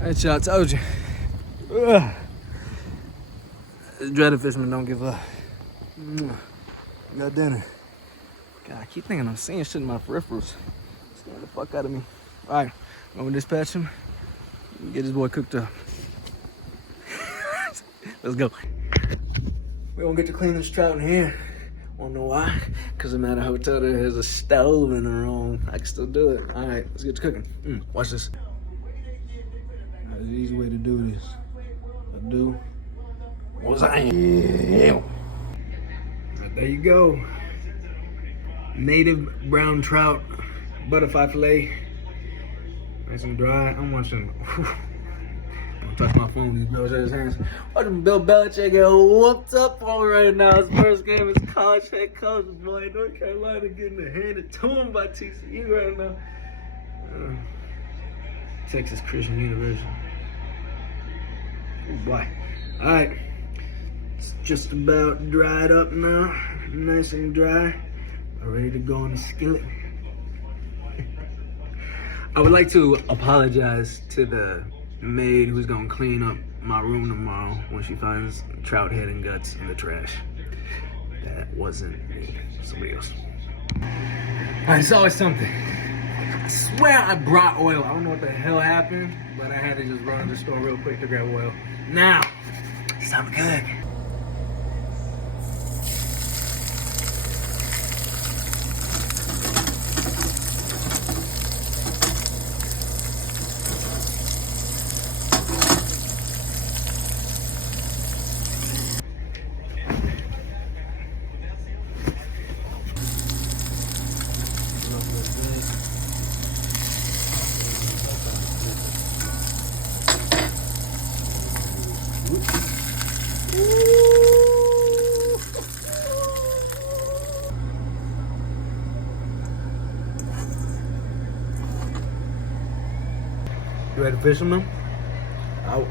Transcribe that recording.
That's what I told you. Ugh. Dreaded fisherman don't give up. Got dinner. God, I keep thinking I'm seeing shit in my peripherals. Scaring the fuck out of me. All right, I'm gonna dispatch him. Get this boy cooked up. Let's go. We don't get to clean this trout in here. Wanna know why? Because I'm at a hotel that has a stove in the room. I can still do it. All right, let's get to cooking. Watch this. That's the easy way to do this. I do. What's I am? There you go. Native brown trout, butterfly fillet. Nice and dry. I'm watching. I'm touching my phone. These Bill his hands. Watching Bill Belichick get whooped up on right now. His first game as college head coach, boy. North Carolina getting it handed to him by TCU right now. Texas Christian University. Oh boy. All right. It's just about dried up now. Nice and dry. Ready to go in the skillet. I would like to apologize to the maid who's gonna clean up my room tomorrow when she finds trout head and guts in the trash. That wasn't me, somebody else. Alright, it's always something. I swear I brought oil. I don't know what the hell happened, but I had to just run to the store real quick to grab oil. Now, it's time to cook. DaDreadedFisherman out.